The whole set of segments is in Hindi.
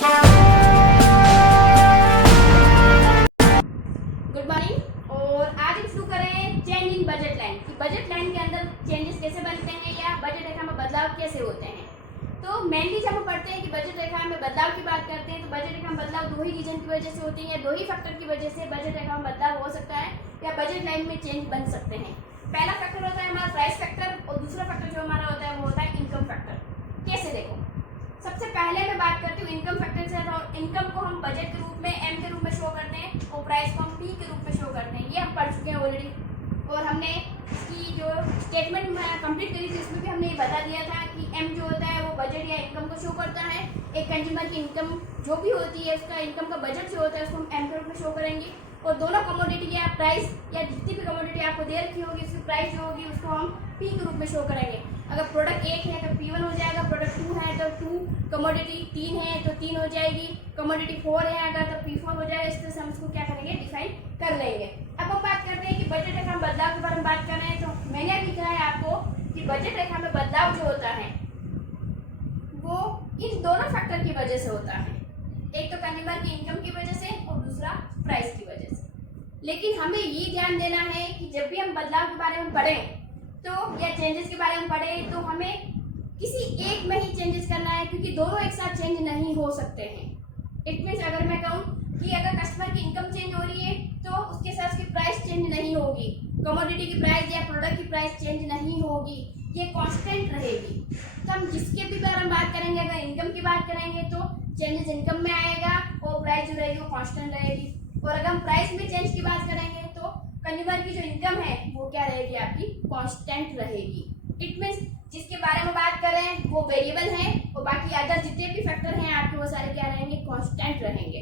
Good morning. और आज हम शुरू करें चेंज इन बजट लाइन कि बजट लाइन के अंदर चेंजेस कैसे बनते हैं या बजट रेखा में बदलाव कैसे होते हैं। तो मेनली जब हम पढ़ते हैं कि बजट रेखा में बदलाव की बात करते हैं तो बजट रेखा में बदलाव दो ही रीजन की वजह से होती है या दो ही फैक्टर की वजह से बजट रेखा में बदलाव हो सकता है या बजट लाइन में चेंज बन सकते हैं। पहला फैक्टर होता है हमारा प्राइस फैक्टर और दूसरा फैक्टर जो हमारा होता है वो होता है इनकम फैक्टर। कैसे देखो, सबसे पहले मैं बात करती हूँ इनकम फैक्टर से। और इनकम को हम बजट के रूप में एम के रूप में शो करते हैं और प्राइस को हम पी के रूप में शो करते हैं। ये हम पढ़ चुके हैं ऑलरेडी और हमने इसकी जो स्टेटमेंट कंप्लीट करी थी उसमें भी हमने ये बता दिया था कि एम जो होता है वो बजट या इनकम को शो करता है। एक कंज्यूमर की इनकम जो भी होती है उसका इनकम का बजट जो होता है उसको हम एम के रूप में शो करेंगे और दोनों कमोडिटी या प्राइस या जितनी भी कमोडिटी आपको दे रखी होगी उसकी प्राइस जो होगी उसको हम पी के रूप में शो करेंगे। अगर प्रोडक्ट 1 है तो P1 हो जाएगा, प्रोडक्ट 2 है तो 2, कमोडिटी 3 है तो 3 हो जाएगी, कमोडिटी 4 है अगर तो P4 हो जाएगा। इस तरह से हम इसको क्या करेंगे, डिफाइन कर लेंगे। अब हम बात करते हैं कि बजट रेखा में बदलाव के बारे में बात कर रहे हैं तो मैंने अभी कहा है आपको कि बजट रेखा में बदलाव जो होता है वो इन दोनों फैक्टर की वजह से होता है। एक तो कंज्यूमर की इनकम की वजह से और दूसरा प्राइस की वजह से। लेकिन हमें ये ध्यान देना है कि जब भी हम बदलाव के बारे में पढ़ें तो या चेंजेस के बारे में पढ़ें तो हमें किसी एक में ही चेंजेस करना है क्योंकि दोनों एक साथ चेंज नहीं हो सकते हैं। इट मीन्स अगर मैं कहूँ कि अगर कस्टमर की इनकम चेंज हो रही है तो उसके साथ उसकी प्राइस चेंज नहीं होगी, कमोडिटी की प्राइस या प्रोडक्ट की प्राइस चेंज नहीं होगी, ये कांस्टेंट रहेगी। तो हम जिसके भी बारे में बात करेंगे, अगर इनकम की बात करेंगे तो चेंजेस इनकम में आएगा और प्राइस जो रहेगी वो कांस्टेंट रहेगी। और अगर हम प्राइस में चेंज की बात करेंगे तो कंज्यूमर की जो इनकम है वो क्या रहेगी, आपकी कांस्टेंट रहेगी। इट मीन्स जिसके बारे में बात कर रहे हैं वो वेरिएबल है और बाकी अदर जितने भी फैक्टर हैं आपके वो सारे क्या रहेंगे, कांस्टेंट रहेंगे।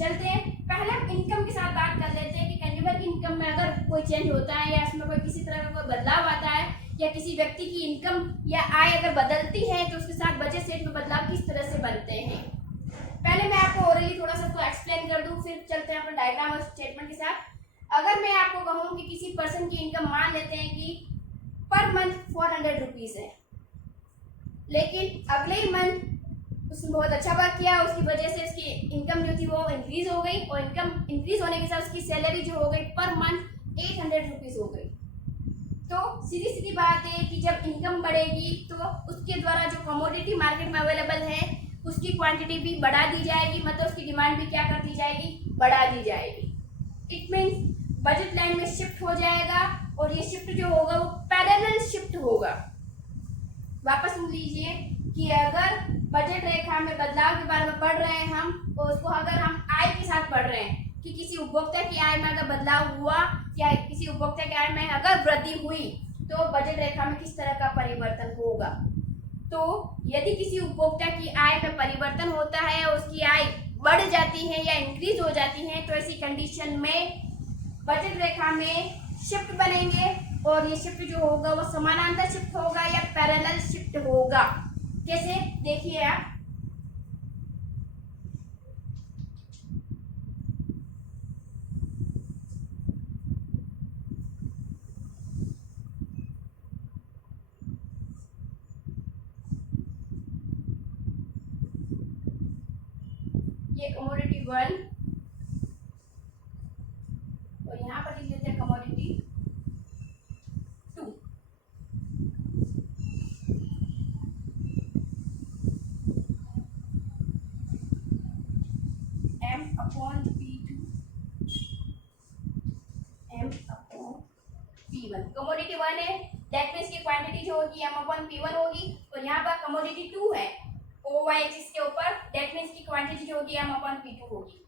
चलते हैं, पहले हम इनकम के साथ बात कर लेते हैं कि कंज्यूमर की इनकम में अगर कोई चेंज होता है या उसमें कोई किसी तरह का कोई बदलाव आता है या किसी व्यक्ति की इनकम या आय अगर बदलती है तो उसके साथ बजट सेट में बदलाव किस तरह से बनते हैं। पहले मैं आपको ओरली थोड़ा सा उसको एक्सप्लेन कर दूं, फिर चलते हैं अपने डायग्राम और स्टेटमेंट के साथ। अगर मैं आपको कहूं कि किसी पर्सन की इनकम मान लेते हैं कि पर मंथ 400 रुपीज है, लेकिन अगले ही मंथ उसने बहुत अच्छा वर्क किया, उसकी वजह से उसकी इनकम जो थी वो इंक्रीज हो गई और इनकम इंक्रीज होने के साथ उसकी सैलरी जो हो गई पर मंथ 800 रुपीज हो गई। तो सीधी सीधी बात है कि जब इनकम बढ़ेगी तो उसके द्वारा जो कमोडिटी मार्केट में अवेलेबल है उसकी क्वांटिटी भी बढ़ा दी जाएगी, मतलब उसकी डिमांड भी क्या कर दी जाएगी, बढ़ा दी जाएगी। इट मीन्स बजट लाइन में शिफ्ट हो जाएगा और ये शिफ्ट जो होगा वो पैरेलल शिफ्ट होगा। वापस सुन लीजिए कि अगर बजट रेखा में बदलाव के बारे में पढ़ रहे हैं हम तो उसको अगर हम आय के साथ पढ़ रहे हैं कि किसी उपभोक्ता की आय में अगर बदलाव हुआ या किसी उपभोक्ता की आय में अगर वृद्धि हुई तो बजट रेखा में किस तरह का परिवर्तन होगा। तो यदि किसी उपभोक्ता की आय में परिवर्तन होता है और उसकी आय बढ़ जाती है या इंक्रीज हो जाती है तो ऐसी कंडीशन में बजट रेखा में शिफ्ट बनेंगे और ये शिफ्ट जो होगा वो समानांतर शिफ्ट होगा या पैरेलल शिफ्ट होगा। कैसे, देखिए आप, ये कमोडिटी 1 और यहाँ पर लिख लेते हैं commodity 2। M upon P2 M upon P1। Commodity 1 है दैट मीन्स की क्वांटिटी जो होगी M अपॉन P1 होगी और यहाँ पर कमोडिटी 2 है OY एक्सिस के ऊपर दैट मीन्स की क्वांटिटी जो होगी M अपॉन P2 होगी।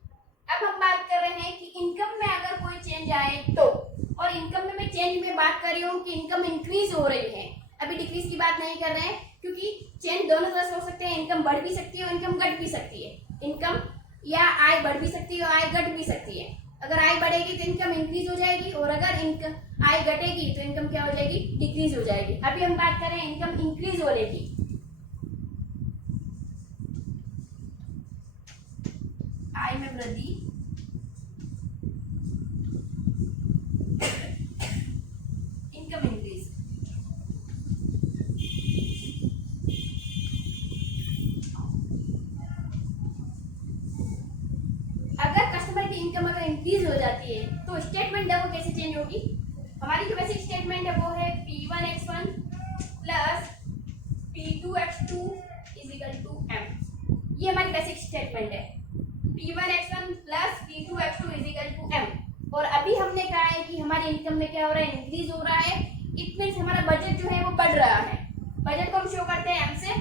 अब हम बात कर रहे हैं कि इनकम में अगर कोई चेंज आए तो, और इनकम में मैं चेंज में बात कर रही हूँ कि इनकम इंक्रीज हो रही है, अभी डिक्रीज की बात नहीं कर रहे हैं क्योंकि चेंज दोनों तरह से हो सकते हैं, इनकम बढ़ भी सकती है और इनकम घट भी सकती है। इनकम या आय बढ़ भी सकती है और आय घट भी सकती है। अगर आय बढ़ेगी तो इनकम इंक्रीज हो जाएगी और अगर इनकम आय घटेगी तो इनकम क्या हो जाएगी, डिक्रीज हो जाएगी। अभी हम बात कर रहे हैं इनकम इंक्रीज होने की। आय में वृद्धि, इनकम इंक्रीज। इनकम अगर इंक्रीज हो जाती है तो स्टेटमेंट देखो कैसे चेंज होगी। हमारी जो बेसिक स्टेटमेंट है वो है P1x1 plus P2x2 is equal to M। ये हमारी बेसिक स्टेटमेंट है, P1x1 plus P2x2 is equal to M। और अभी हमने कहा है कि हमारी इनकम में क्या हो रहा है, इंक्रीज हो रहा है। इट मीन्स हमारा बजट जो है वो बढ़ रहा है। बजट को हम शो करते हैं M से।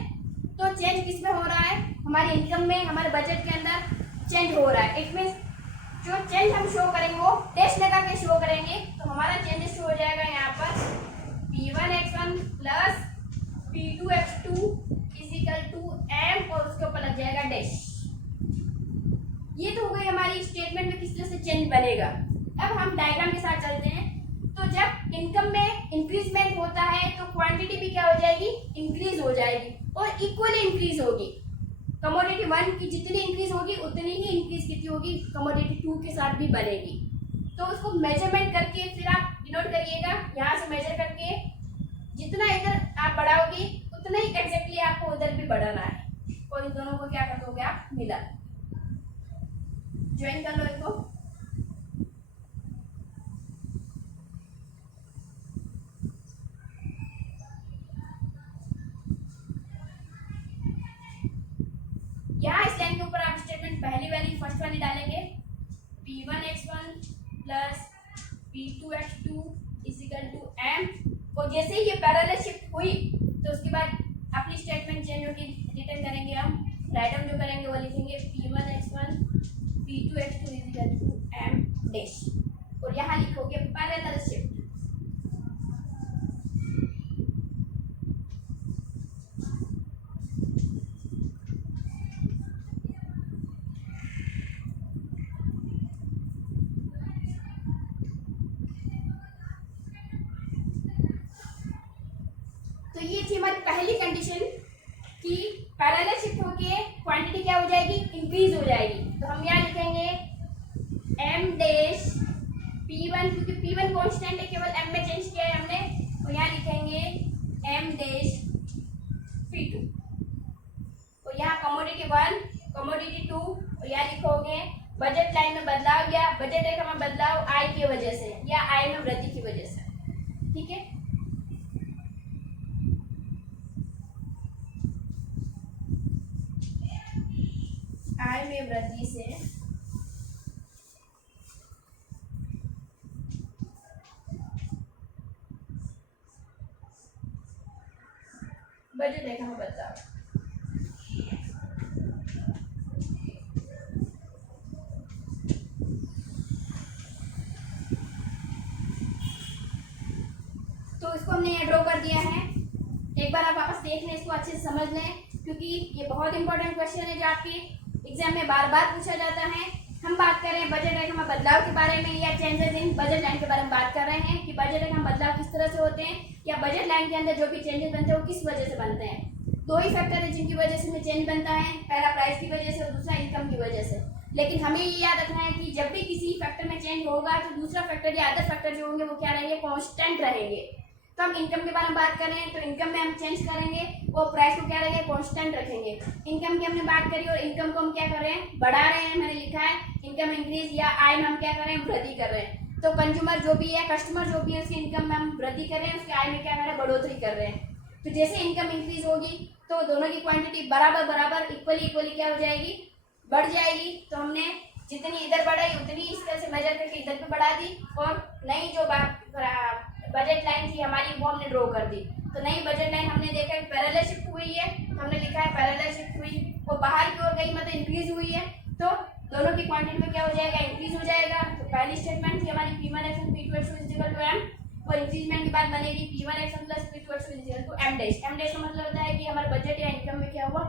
तो चेंज किस में हो रहा है, हमारी इनकम में, हमारे बजट के अंदर चेंज हो रहा है। इट मीन्स जो चेंज हम शो करेंगे वो डैश लगा के शो करेंगे। तो हमारा चेंजेस शो हो जाएगा यहाँ पर P1x1 plus P2x2 is equal to M और उसके ऊपर लग जाएगा डैश। ये तो हो गई हमारी स्टेटमेंट में किस तरह से चेंज बनेगा। अब हम डायग्राम के साथ चलते हैं। तो जब इनकम में इंक्रीजमेंट होता है तो क्वांटिटी भी क्या हो जाएगी, इंक्रीज हो जाएगी और इक्वली इंक्रीज होगी। कमोडिटी 1 की जितनी इंक्रीज होगी उतनी ही इंक्रीज कितनी होगी, कमोडिटी 2 के साथ भी बनेगी। तो उसको मेजरमेंट करके फिर आप डिनोट करिएगा, यहाँ से मेजर करके जितना इधर आप बढ़ाओगे उतना ही एग्जैक्टली आपको उधर भी बढ़ाना है। और इन दोनों को क्या कर दोगे आप, मिला ज्वाइन कर लो इनको। यहाँ इस लाइन के ऊपर आप स्टेटमेंट पहली वाली फर्स्ट वाली डालेंगे, P1x1 plus P2x2 is equal to M। और जैसे ही ये पैरेलल शिफ्ट हुई तो उसके बाद अपनी स्टेटमेंट चेंज होगी, रिटर्न करेंगे हम। राइट हम जो करेंगे वो लिखेंगे P1x1 P2x2 is equal to M dash. और यहाँ लिखोगे पैरेलल शिफ्ट। तो ये थी हमारी पहली कंडीशन कि पैरेलल शिफ्ट होके क्वांटिटी क्या हो जाएगी, इंक्रीज हो जाएगी। तो हम यहाँ लिखेंगे M डैश P1, क्योंकि P1 कांस्टेंट है, केवल M में चेंज किया है हमने। तो यहाँ लिखेंगे M डैश P2। तो यहाँ कमोडिटी 1, कमोडिटी 2, और यहाँ लिखोगे बजट लाइन में बदलाव या बजट रेखा में बदलाव I की वजह से या I में वृद्धि की वजह से। ठीक है, आय में वृद्धि से बजट रेखा में बदलाव। तो इसको हमने यहाँ ड्रॉ कर दिया है। एक बार आप वापस देख लें, इसको अच्छे से समझ लें, क्योंकि ये बहुत इंपॉर्टेंट क्वेश्चन है जो आपके एग्जाम में बार बार पूछा जाता है। हम बात कर रहे हैं बजट रेखा में बदलाव के बारे में या चेंजेस इन बजट लाइन के बारे में बात कर रहे हैं कि बजट रेखा में बदलाव किस तरह से होते हैं या बजट लाइन के अंदर जो भी चेंजेस बनते हैं वो किस वजह से बनते हैं। दो ही फैक्टर है जिनकी वजह से चेंज बनता है, पहला प्राइस की वजह से और दूसरा इनकम की वजह से। लेकिन हमें ये याद रखना है कि जब भी किसी फैक्टर में चेंज होगा तो दूसरा फैक्टर या अदर फैक्टर जो होंगे वो क्या रहेंगे, कांस्टेंट रहेंगे। तो हम इनकम के बारे में बात कर रहे हैं तो इनकम में हम चेंज करेंगे, वो प्राइस को क्या रहेंगे, कांस्टेंट रखेंगे। इनकम की हमने बात करी और इनकम को हम क्या कर रहे हैं, बढ़ा रहे हैं। मैंने लिखा है इनकम इंक्रीज या आय में हम क्या कर रहे हैं, वृद्धि कर रहे हैं। तो कंज्यूमर जो भी है, कस्टमर जो भी है, उसकी इनकम में हम वृद्धि कर रहे हैं, उसकी आय में क्या कर रहे हैं, बढ़ोतरी कर रहे हैं। तो जैसे इनकम इंक्रीज होगी तो दोनों की क्वांटिटी बराबर बराबर इक्वली क्या हो जाएगी, बढ़ जाएगी। तो हमने जितनी इधर बढ़ाई उतनी इस तरह से मेजर करके इधर पे बढ़ा दी और नई जो बजट लाइन थी हमारी वो हमने ड्रॉ कर दी। तो नई बजट लाइन हमने देखा है पैरेलल शिफ्ट हुई है, तो हमने लिखा है पैरेलल शिफ्ट हुई और बाहर की ओर गई, मतलब इंक्रीज हुई है। तो दोनों की क्वांटिटी में क्या हो जाएगा, इंक्रीज हो जाएगा। तो पहली स्टेटमेंट थी हमारी P1x1 P2x2 is equal to M और इंक्रीजमेंट की बात बनेगी P1x1 plus P2x2 is equal to M dash. M dash का मतलब होता है कि हमारा बजट या इनकम में क्या हुआ,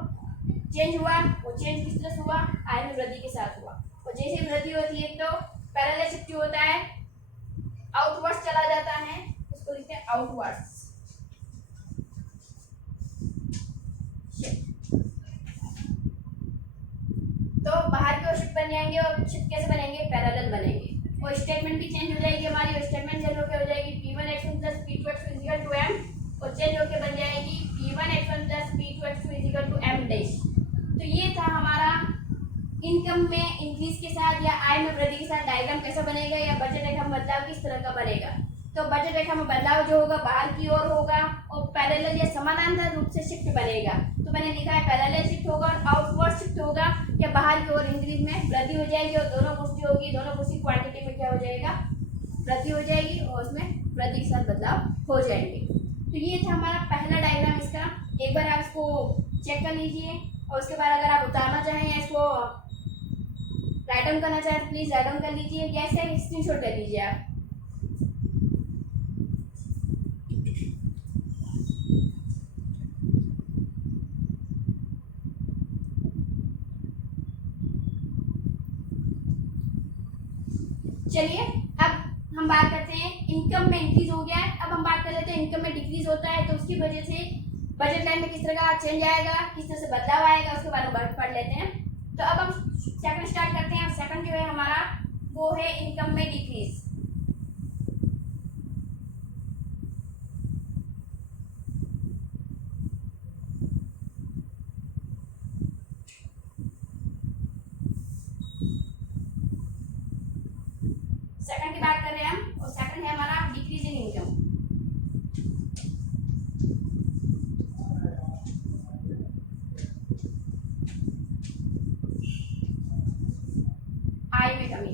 चेंज हुआ। वो चेंज किस तरह से हुआ, आय में वृद्धि के साथ हुआ। और जैसे वृद्धि होती है तो पैरेलल शिफ्ट होता है, आउटवर्ड्स चला जाता है, उसको लिखते हैं आउटवर्ड्स। तो बाहर की ओर शिफ्ट बन जाएंगे और शिफ्ट कैसे बनेंगे, पैरेलल बनेंगे। और स्टेटमेंट भी चेंज हो जाएगी हमारी, और स्टेटमेंट चेंज होकर हो जाएगी P1x1 plus P2x2 is equal to M और चेंज होकर बन जाएगी P1x1 plus P2x2 is equal to M dash. तो ये था हमारा इनकम में इंक्रीज के साथ या आय में वृद्धि के साथ डायग्राम कैसा बनेगा या बजट रेखा में बदलाव किस तरह का बनेगा। तो बजट रेखा में बदलाव जो होगा बाहर की ओर होगा और पैरेलल या समानांतर रूप से शिफ्ट बनेगा। तो मैंने लिखा है पैरेलल शिफ्ट होगा और आउटवर्ड शिफ्ट होगा या बाहर की ओर इंक्रीज में वृद्धि हो जाएगी और दोनों कुछ जो होगी दोनों कुछ की क्वांटिटी में क्या हो जाएगा, वृद्धि हो जाएगी और उसमें वृद्धि के साथ बदलाव हो जाएंगे। तो ये था हमारा पहला डायग्राम इसका। एक बार आप इसको चेक कर लीजिए और उसके बाद अगर आप उतारना चाहें या इसको राइट डाउन करना चाहें तो प्लीज राइट डाउन कर लीजिए या इसका स्क्रीनशॉट कर लीजिए आप। चलिए अब हम बात करते हैं इनकम में इंक्रीज हो गया है। अब हम बात कर लेते हैं इनकम में डिक्रीज होता है तो उसकी वजह से बजट लाइन में किस तरह का चेंज आएगा, किस तरह से बदलाव आएगा, उसके बारे में पढ़ लेते हैं। तो अब हम सेकंड स्टार्ट करते हैं। सेकंड जो है हमारा वो है इनकम में डिक्रीज। सेकंड की बात कर रहे हैं हम और सेकंड है हमारा डिक्रीज इन इनकम। आय में कमी।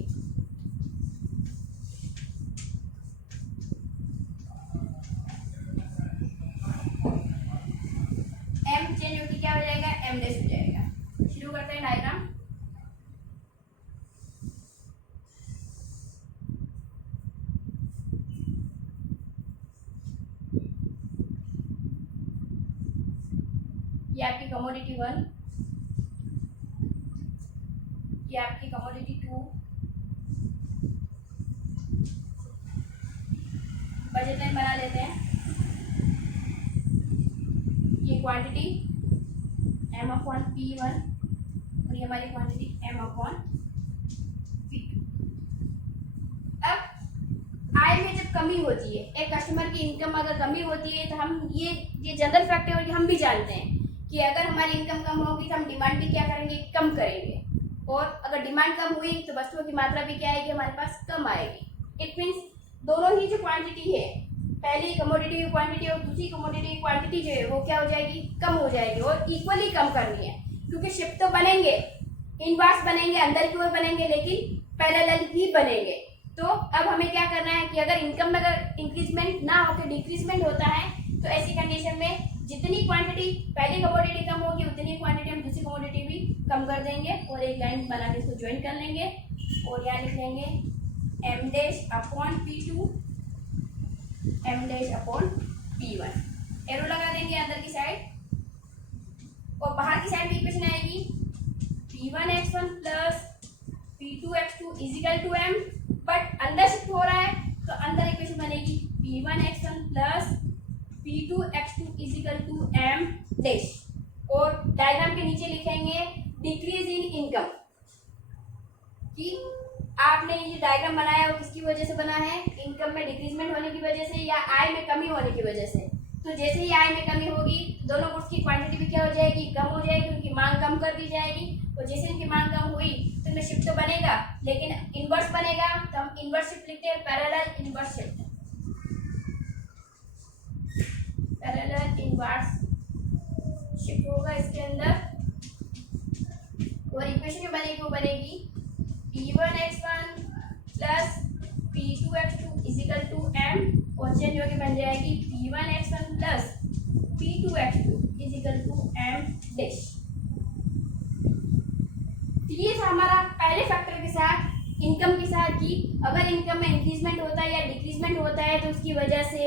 एम चेंज होकर क्या हो जाएगा, एम डैश हो जाएगा। शुरू करते हैं डायग्राम। ये आपकी कमोडिटी 1, ये आपकी कमोडिटी 2, बजट लाइन बना लेते हैं। ये क्वांटिटी m अपॉन P1 और ये हमारी क्वांटिटी m अपॉन P2। अब आय में जब कमी होती है, एक कस्टमर की इनकम अगर कमी होती है तो हम ये जनरल फैक्ट है और ये हम भी जानते हैं कि अगर हमारी इनकम कम होगी तो हम डिमांड भी क्या करेंगे, कम करेंगे। और अगर डिमांड कम हुई तो वस्तुओं की मात्रा भी क्या आएगी, हमारे पास कम आएगी। इट मीन्स दोनों ही जो क्वांटिटी है, पहली कमोडिटी की क्वांटिटी और दूसरी कमोडिटी की क्वांटिटी जो है वो क्या हो जाएगी, कम हो जाएगी और इक्वली कम करनी है। क्योंकि शिफ्ट तो बनेंगे, इनवर्स बनेंगे, अंदर की ओर बनेंगे, लेकिन पैरेलल ही बनेंगे। तो अब हमें क्या करना है कि अगर इनकम में अगर इंक्रीजमेंट ना होकर डिक्रीजमेंट होता है तो ऐसी कंडीशन में जितनी क्वांटिटी पहली कमोडिटी कम होगी उतनी क्वांटिटी हम दूसरी कमोडिटी भी कम कर देंगे और एक लाइन बना के इसको ज्वाइन कर लेंगे और यहाँ लिख लेंगे m dash upon P2, m dash upon P1। Arrow लगा देंगे अंदर की साइड और बाहर की साइड में इक्वेशन आएगी P1x1 plus P2x2 is equal to m, but अंदर शिफ्ट हो रहा है तो अंदर इक्वेशन बनेगी P1x1 plus P2x2 is equal to m dash और डायग्राम के नीचे लिखेंगे डिक्रीज इन इनकम। कि आपने ये डायग्राम बनाया वो किसकी वजह से बना है, इनकम में डिक्रीजमेंट होने की वजह से या आय में कमी होने की वजह से। तो जैसे ही आय में कमी होगी दोनों गुड्स की क्वांटिटी भी क्या हो जाएगी, कम हो जाएगी, उनकी मांग कम कर दी जाएगी और जैसे इनकी मांग कम हुई तो इनमें शिफ्ट तो बनेगा लेकिन इनवर्स बनेगा। तो हम इनवर्स शिफ्ट लिखते हैं, parallel inverse shift, parallel inverse shift होगा इसके अंदर और इक्वेशन जो बनेगी वो बनेगी P1x1 plus P2x2 is equal to m और चेंज होकर बन जाएगी P1x1 plus P2x2 is equal to m dash. ये था हमारा पहले फैक्टर के साथ इनकम के साथ कि अगर इनकम में इंक्रीजमेंट होता है या डिक्रीजमेंट होता है तो उसकी वजह से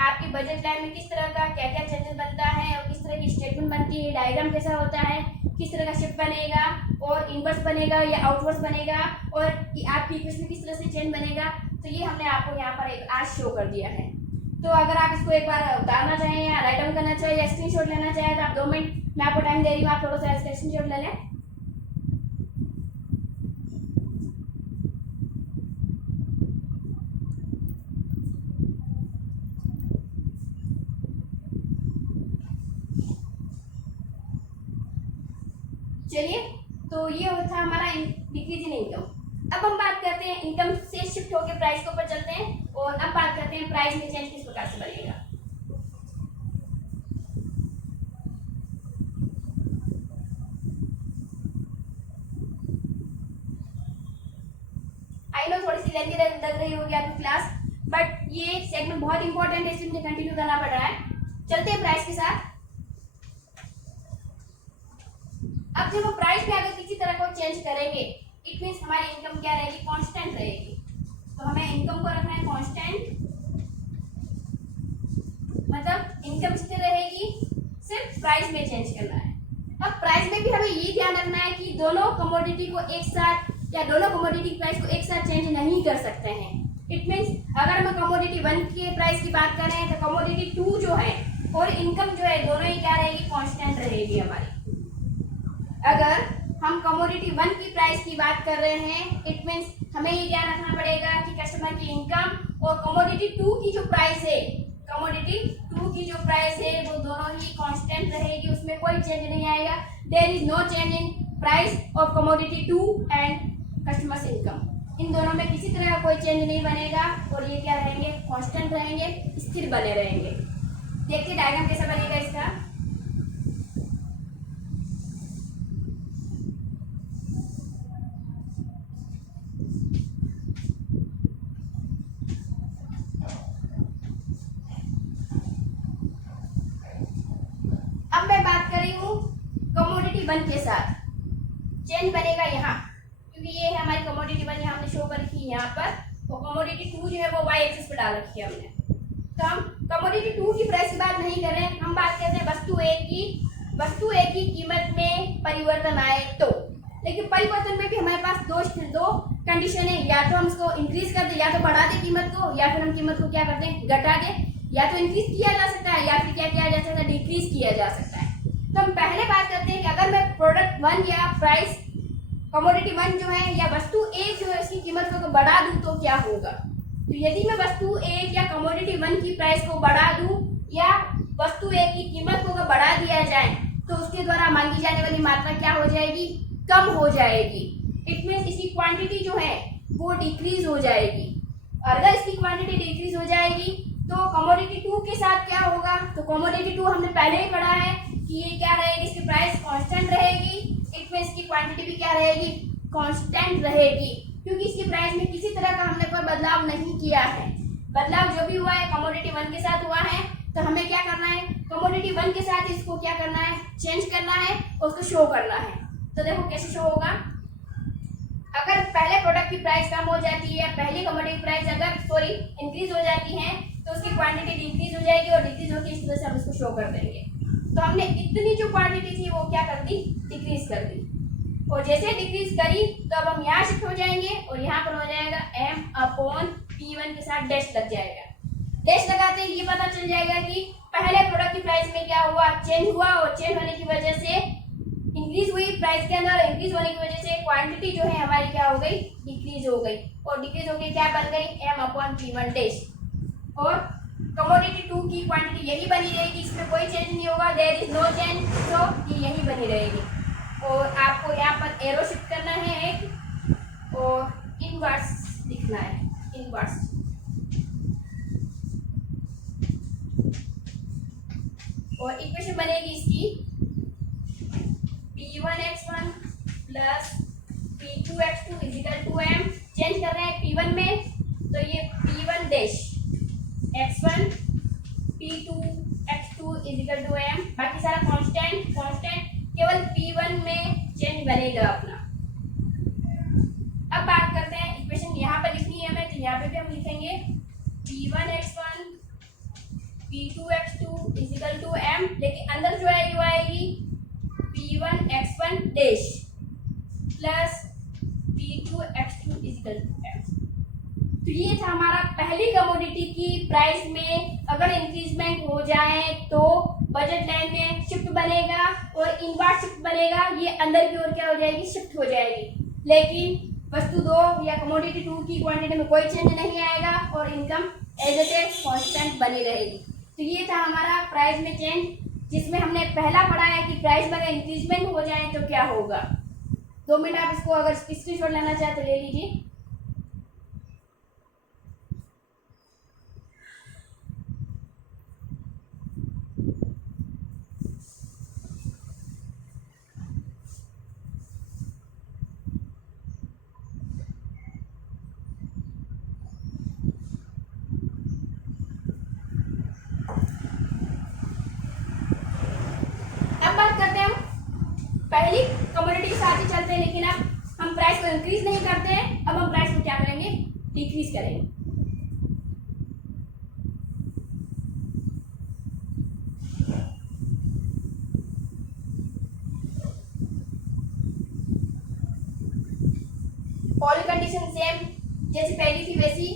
आपकी बजट लाइन में किस तरह का क्या क्या चेंजेस बनता है और किस तरह की स्टेटमेंट बनती है, डायग्राम कैसा होता है, किस तरह का शिफ्ट बनेगा और इनवर्स बनेगा या आउटवर्स बनेगा और आपकी इक्वेशन में किस तरह से चेंज बनेगा। तो ये हमने आपको यहाँ पर आज शो कर दिया है। तो अगर आप इसको एक बार उतारना चाहें या राइट डाउन करना चाहें या स्क्रीनशॉट लेना चाहें तो आप 2 मिनट मैं आपको टाइम दे रही हूँ, आप थोड़ा सा इसका स्क्रीनशॉट ले लें। चलिए तो ये था हमारा डिक्रीज इन इनकम। अब हम बात करते हैं इनकम से शिफ्ट होकर प्राइस के ऊपर चलते हैं और अब बात करते हैं प्राइस में चेंज किस प्रकार से बनेगा। आई नो थोड़ी सी लेंथी लग रही होगी आपकी क्लास, बट ये सेगमेंट बहुत इंपॉर्टेंट है, इसलिए मुझे कंटिन्यू करना पड़ रहा है। चलते हैं प्राइस के साथ। अब जब हम प्राइस में अगर किसी तरह को चेंज करेंगे, इट मींस हमारी इनकम क्या रहेगी, कांस्टेंट रहेगी। तो हमें इनकम को रखना है कांस्टेंट, मतलब इनकम स्थिर रहेगी, सिर्फ प्राइस में चेंज करना है। अब प्राइस में भी हमें ये ध्यान रखना है कि दोनों कमोडिटी को एक साथ या दोनों कमोडिटी प्राइस को एक साथ चेंज नहीं कर सकते हैं। इट मींस अगर हम कमोडिटी 1 के प्राइस की बात कर रहे हैं तो कमोडिटी 2 जो है और इनकम जो है दोनों ही क्या रहेगी, कांस्टेंट रहेगी हमारी। अगर हम कमोडिटी 1 की प्राइस की बात कर रहे हैं, इट मींस हमें ये ध्यान रखना पड़ेगा कि कस्टमर की इनकम और कमोडिटी 2 की जो प्राइस है, कमोडिटी 2 की जो प्राइस है वो दोनों ही कांस्टेंट रहेगी, उसमें कोई चेंज नहीं आएगा। There is no change in price of commodity 2 and customers income. इन दोनों में किसी तरह का कोई चेंज नहीं बनेगा और ये क्या रहेंगे, कांस्टेंट रहेंगे, स्थिर बने रहेंगे। देखिए डायग्राम कैसा बनेगा इसका। अब मैं बात कर रही हूँ कमोडिटी 1 के साथ, चेंज बनेगा यहाँ, क्योंकि ये है हमारी कमोडिटी 1, यहाँ हमने शो कर रखी है यहाँ पर, और कमोडिटी 2 जो है वो वाई एक्सिस पे डाल रखी है हमने। तो हम कमोडिटी 2 की प्राइस की बात नहीं कर रहे हैं, हम बात करते हैं वस्तु ए की कीमत में परिवर्तन आए तो। लेकिन परिवर्तन में भी हमारे पास दो कंडीशन है, या तो हम इसको इंक्रीज कर दे, या तो बढ़ा दे कीमत को, या फिर हम कीमत को क्या करते हैं, घटा दे। या तो इंक्रीज किया जा सकता है या फिर क्या किया जा सकता है, डिक्रीज किया जा सकता है। तो हम पहले बात करते हैं कि अगर मैं प्रोडक्ट 1 या प्राइस कमोडिटी 1 जो है या वस्तु ए जो है इसकी कीमत को बढ़ा दूं तो क्या होगा। तो यदि मैं वस्तु ए या कमोडिटी 1 की प्राइस को बढ़ा दूं या वस्तु ए की कीमत को बढ़ा दिया जाए तो उसके द्वारा मांगी जाने वाली मात्रा क्या हो जाएगी, कम हो जाएगी। इट मींस इसकी क्वांटिटी जो है वो डिक्रीज हो जाएगी। और अगर इसकी क्वांटिटी डिक्रीज हो जाएगी तो कमोडिटी 2 के साथ क्या होगा। तो कमोडिटी 2 हमने पहले ही पढ़ा है कि ये क्या रहेगी, इसकी प्राइस कांस्टेंट रहेगी। इट मींस इसकी क्वांटिटी भी क्या रहेगी, कांस्टेंट रहेगी, क्योंकि इसकी प्राइस में किसी तरह का हमने कोई बदलाव नहीं किया है। बदलाव जो भी हुआ है कमोडिटी 1 के साथ हुआ है, तो हमें क्या करना है, कमोडिटी 1 के साथ इसको क्या करना है, चेंज करना है और उसको शो करना है। तो देखो कैसे शो होगा। अगर पहले प्रोडक्ट की प्राइस कम हो जाती है, पहली कमोडिटी प्राइस अगर इंक्रीज हो जाती है तो उसकी क्वांटिटी डिक्रीज हो जाएगी और डिक्रीज होकर इस तरह से हम इसको शो कर देंगे। तो हमने इतनी जो क्वांटिटी थी वो क्या कर दी, डिक्रीज कर दी। और जैसे डिक्रीज करी तो अब हम यहाँ शिफ्ट हो जाएंगे और यहाँ पर हो जाएगा m/P1 के साथ डैश लग जाएगा। डैश लगाते ही ये पता चल जाएगा कि पहले प्रोडक्ट की प्राइस में क्या हुआ, चेंज हुआ, और चेंज होने की वजह से इंक्रीज हुई प्राइस के अंदर, इंक्रीज होने की वजह से क्वांटिटी जो है हमारी क्या हो गई, डिक्रीज हो गई। और डिक्रीज होकर क्या बन गई, m/P1 डैश। और कमोडिटी 2 की क्वांटिटी यही बनी रहेगी, इसमें कोई चेंज नहीं होगा, देयर इज नो चेंज, तो ये यही बनी रहेगी। और आपको यहाँ पर एरो शिफ्ट करना है एक, और इनवर्स लिखना है, इनवर्स। और इक्वेशन बनेगी इसकी P1x1 plus P2x2 is equal to m। Change कर रहे हैं P1 में, तो ये P1 dash x1 P2x2 is equal to m, बाकी सारा कांस्टेंट, केवल P1 में चेंज बनेगा अपना। अब बात करते हैं, इक्वेशन यहाँ पर लिखनी है हमें, तो यहाँ पे भी हम लिखेंगे P1x1 P2x2 is equal to m, लेकिन अंदर जो आएगी वो आएगी P1x1 dash plus P2x2 is equal to m। तो ये था हमारा पहली कमोडिटी की प्राइस में अगर इंक्रीजमेंट हो जाए तो बजट लाइन में शिफ्ट बनेगा और इनवर्स शिफ्ट बनेगा, ये अंदर की ओर क्या हो जाएगी, शिफ्ट हो जाएगी। लेकिन वस्तु 2 या कमोडिटी 2 की क्वांटिटी में कोई चेंज नहीं आएगा और income as it is constant बनी रहेगी। तो ये था हमारा प्राइस में चेंज, जिसमें हमने पहला पढ़ा है कि प्राइस में अगर इंक्रीजमेंट हो जाए तो क्या होगा। 2 मिनट आप इसको अगर स्क्रीनशॉट लेना चाहे तो ले लीजिए। अब बात करते हैं हम पहली कमोडिटी के साथ ही चलते हैं, लेकिन अब हम प्राइस को इंक्रीज नहीं करते हैं। अब हम प्राइस को क्या करेंगे, डिक्रीज करेंगे। ऑल कंडीशन सेम जैसी पहली थी वैसी,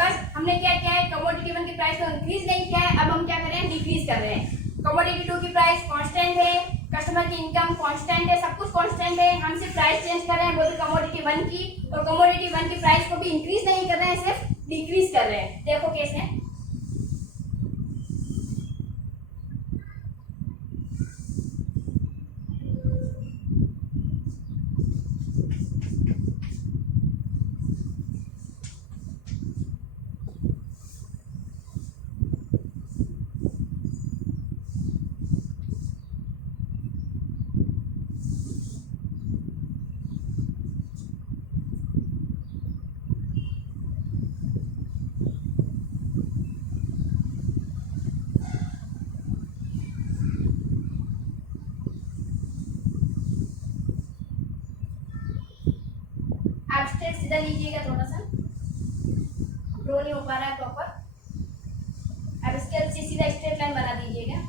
बस हमने क्या किया है, कमोडिटी 1 की प्राइस को इंक्रीज नहीं किया है। अब हम क्या कर रहे हैं, डिक्रीज कर रहे हैं। कमोडिटी 2 की प्राइस कांस्टेंट है, कस्टमर की इनकम कांस्टेंट है, सब कुछ कांस्टेंट है। हम सिर्फ प्राइस चेंज कर रहे हैं, वो भी कमोडिटी 1 की, और कमोडिटी 1 की प्राइस को भी इंक्रीज नहीं कर रहे हैं, सिर्फ डिक्रीज कर रहे हैं। देखो कैसे, आप स्ट्रेट सीधा लीजिएगा, थोड़ा सा ड्रॉ नहीं हो पा रहा है प्रॉपर। अब इसके से सीधा स्ट्रेट लाइन बना दीजिएगा।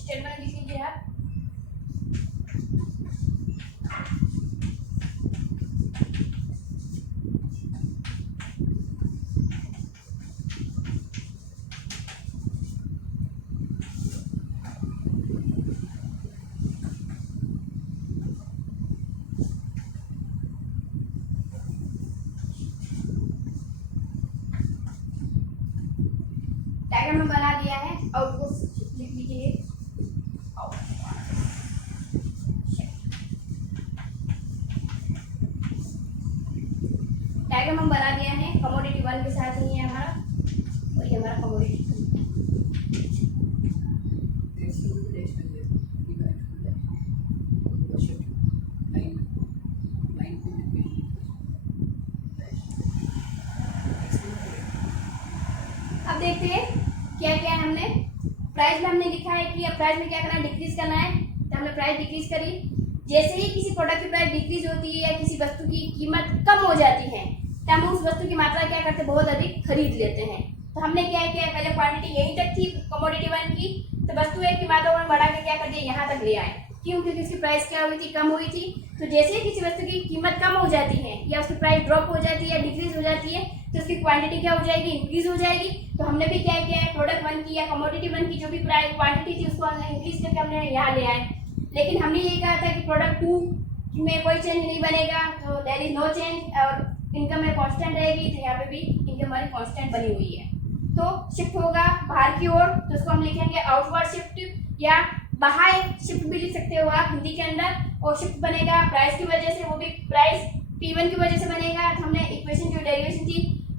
स्टेटमेंट लिख लीजिए आप। डायग्राम में बना दिया है, आउटपुट लिख लीजिए। डायग्राम हम बना दिया है, कमोडिटी 1 के साथ ही है हमारा, और ये हमारा कमोडिटी 2। अब देखते हैं क्या क्या है। हमने प्राइस में हमने लिखा है कि अब प्राइस में क्या करना है, डिक्रीज करना है, तो हमने प्राइस डिक्रीज करी। जैसे ही किसी प्रोडक्ट की प्राइस डिक्रीज होती है या किसी वस्तु की कीमत कम हो जाती है, तो हम उस वस्तु की मात्रा क्या करते हैं, बहुत अधिक खरीद लेते हैं। तो हमने क्या किया, पहले क्वांटिटी यहीं तक थी कमोडिटी 1 की, तो वस्तु 1 की मात्रा को बढ़ा के क्या कर दिया, यहाँ तक ले आए। क्यों, क्योंकि उसकी प्राइस क्या हुई थी, कम हुई थी। तो जैसे ही किसी वस्तु की कीमत कम हो जाती है या उसकी प्राइस ड्रॉप हो जाती है या डिक्रीज हो जाती है, तो उसकी क्वांटिटी क्या हो जाएगी, इंक्रीज हो जाएगी। तो हमने भी क्या किया है, प्रोडक्ट 1 की या कमोडिटी 1 की जो भी प्राइस क्वांटिटी थी उसको हमने इंक्रीज करके हमने यहाँ ले आए। लेकिन हमने ये कहा था कि प्रोडक्ट 2 में कोई चेंज नहीं बनेगा, तो देयर इज नो चेंज, और इनकम में कांस्टेंट रहेगी। तो यहाँ पे भी इनकम हमारी कांस्टेंट बनी हुई है। तो शिफ्ट होगा बाहर की ओर, तो उसको हम लिखेंगे आउटवर्ड शिफ्ट, या बाहर शिफ्ट भी लिख सकते हो आप हिंदी के अंदर। और शिफ्ट बनेगा प्राइस की वजह से, वो भी प्राइस P1 की वजह से बनेगा। तो हमने इक्वेशन जो डेरिवेशन थी,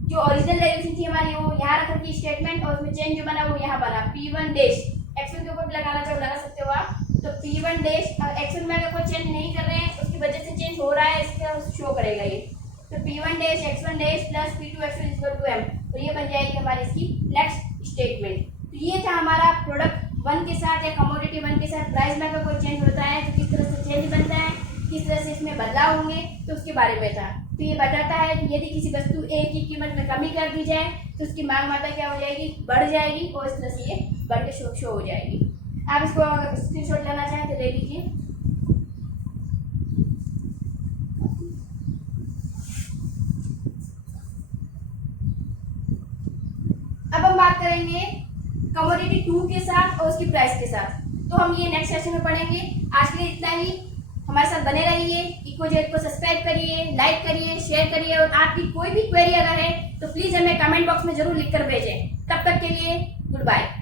जो ओरिजिनल डेरिवेशन थी हमारी, वो यहाँ रख रखी स्टेटमेंट, और उसमें चेंज जो बना वो यहाँ बना P1 डैश। x1 के ऊपर भी लगाना चाहो लगा सकते हो आप। तो P1 डैश, x1 में अगर कोई चेंज नहीं कर रहे हैं, उसकी वजह से चेंज हो रहा है, इसका शो करेगा ये। तो P1 dash x1 dash plus P2 x1 equal to m, तो ये बन जाएगी हमारी इसकी नेक्स्ट स्टेटमेंट। तो ये था हमारा प्रोडक्ट 1 के साथ या कमोडिटी 1 के साथ प्राइस में अगर कोई चेंज होता है तो किस तरह से चेंज बनता है, किस तरह से इसमें बदलाव होंगे, तो उसके बारे में था। तो ये बताता है कि यदि किसी वस्तु ए की कीमत में कमी कर दी जाए तो उसकी मांग मात्रा क्या हो जाएगी, बढ़ जाएगी और इस तरह से ये बढ़ के शो हो जाएगी। आप इसको अगर स्क्रीनशॉट लेना चाहें तो ले लीजिए। अब हम बात करेंगे कमोडिटी 2 के साथ और उसकी प्राइस के साथ, तो हम ये नेक्स्ट सेशन में पढ़ेंगे। आज के लिए इतना ही। हमारे साथ बने रहिए। इकोजेट को सब्सक्राइब करिए, लाइक करिए, शेयर करिए और आपकी कोई भी क्वेरी अगर है तो प्लीज हमें कमेंट बॉक्स में जरूर लिखकर भेजें। तब तक के लिए गुड बाय।